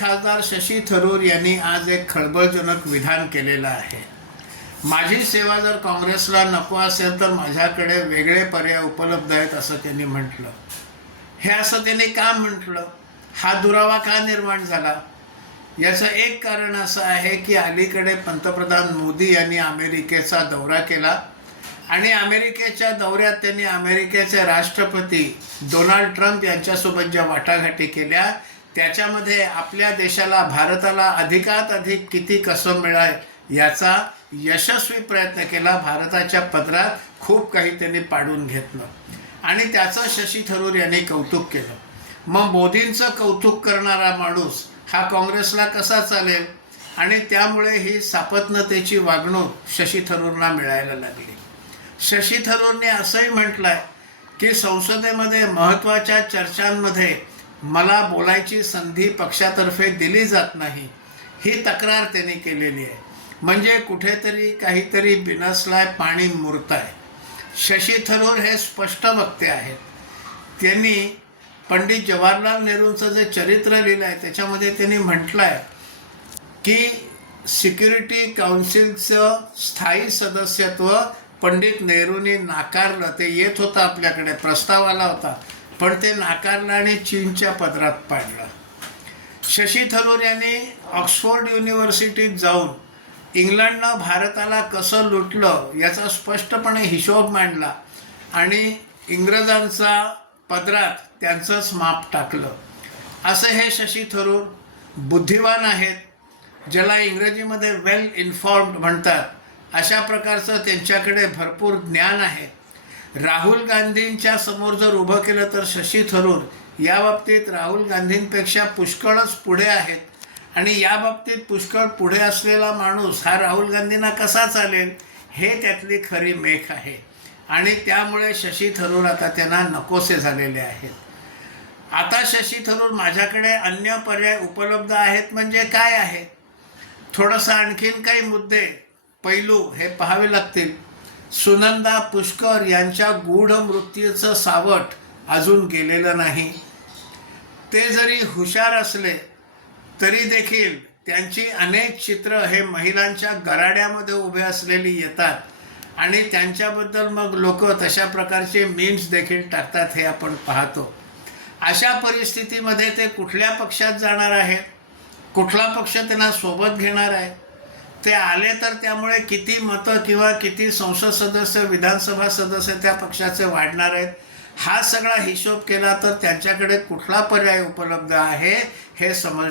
खासदार शशी थरूर यांनी आज एक खळबळजनक विधान केलेलं आहे. माझी सेवा जर काँग्रेसला नको असेल तर माझ्याकडे वेगळे पर्याय उपलब्ध आहेत असं त्यांनी म्हटलं. हे असं त्यांनी का म्हटलं? हा दुरावा का निर्माण झाला? याचं एक कारण असं आहे की अलीकडे पंतप्रधान मोदी यांनी अमेरिकेचा दौरा केला आणि अमेरिकेच्या दौऱ्यात त्यांनी अमेरिकेचे राष्ट्रपती डोनाल्ड ट्रम्प यांच्यासोबत ज्या वाटाघाटी केल्या त्याच्यामध्ये आपल्या देशाला, भारताला अधिकात अधिक किती कसं मिळाल याचा यशस्वी प्रयत्न केला. भारताच्या पदरात खूप काही त्यांनी पाडून घेतलं आणि त्याचं शशी थरूर यांनी कौतुक केलं. मग मोदींचं कौतुक करणारा माणूस हा काँग्रेसला कसा चालेल? आणि त्यामुळे ही सापत्नतेची वागणूक शशी थरूरला मिळायला लागली. शशी थरूरने असंही म्हटलं आहे की संसदेमध्ये महत्त्वाच्या चर्चांमध्ये मला बोलायची संधी पक्षातर्फे दिली जात नाही, ही तक्रार त्यांनी केलेली आहे. म्हणजे कुठेतरी काहीतरी बिनसलाय, पाणी मुरताय. शशी थरूर हे स्पष्ट वक्ते आहेत. त्यांनी पंडित जवाहरलाल नेहरूंचं जे चरित्र लिहिलं आहे त्याच्यामध्ये त्यांनी म्हटलं आहे की सिक्युरिटी काउन्सिलचं स्थायी सदस्यत्व पंडित नेहरूंनी नाकारलं. ते येत होतं, आपल्याकडे प्रस्ताव आला होता, पण ते नाकारलं आणि चीनच्या पदरात पाडलं. शशी थरूर यांनी ऑक्सफोर्ड युनिव्हर्सिटीत जाऊन इंग्लंडनं भारताला कसं लुटलं याचा स्पष्टपणे हिशोब मांडला आणि इंग्रजांचा पदरात त्यांचंच माप टाकलं. असं हे शशी थरूर बुद्धिवान आहेत, ज्याला इंग्रजीमध्ये वेल इन्फॉर्म्ड म्हणतात. अशा प्रकारचं त्यांच्याकडे भरपूर ज्ञान आहे. राहुल गांधींच्या समोर जर उभं केलं तर शशी थरूर या बाबतीत राहुल गांधींपेक्षा पुष्कळच पुढे आहेत आणि या बाबतीत पुष्कळ पुढे असलेला माणूस हा राहुल गांधींना कसा चालेल हे त्यातली खरी मेख आहे. आणि त्यामुळे शशी थरूर आता त्यांना नकोसे झालेले आहेत. आता शशी थरूर माझ्याकडे अन्य पर्याय उपलब्ध आहेत म्हणजे काय आहे? थोडंसं आणखीन काही मुद्दे, पैलू हे पाहावे लागतील. सुनंदा पुष्कर यांच्या गूढ मृत्यूचं सावट अजून गेलेलं नाही. ते जरी हुशार असले तरी देखील त्यांची अनेक चित्र हे महिलांच्या गराड्यामध्ये उभे असलेली येतात आणि त्यांच्याबद्दल मग लोक तशा प्रकारचे मीम्स देखील टाकतात, हे आपण पाहतो. अशा परिस्थितीमध्ये ते कुठल्या पक्षात जाणार आहेत? कुठला पक्ष त्यांना सोबत घेणार आहे? ते आले तर त्यामुळे किती मतं किंवा किती संसद सदस्य, विधानसभा सदस्य त्या पक्षाचे वाढणार आहेत? हा सगळा हिशोब केला तर त्यांच्याकडे कुठला पर्याय उपलब्ध आहे हे समजणं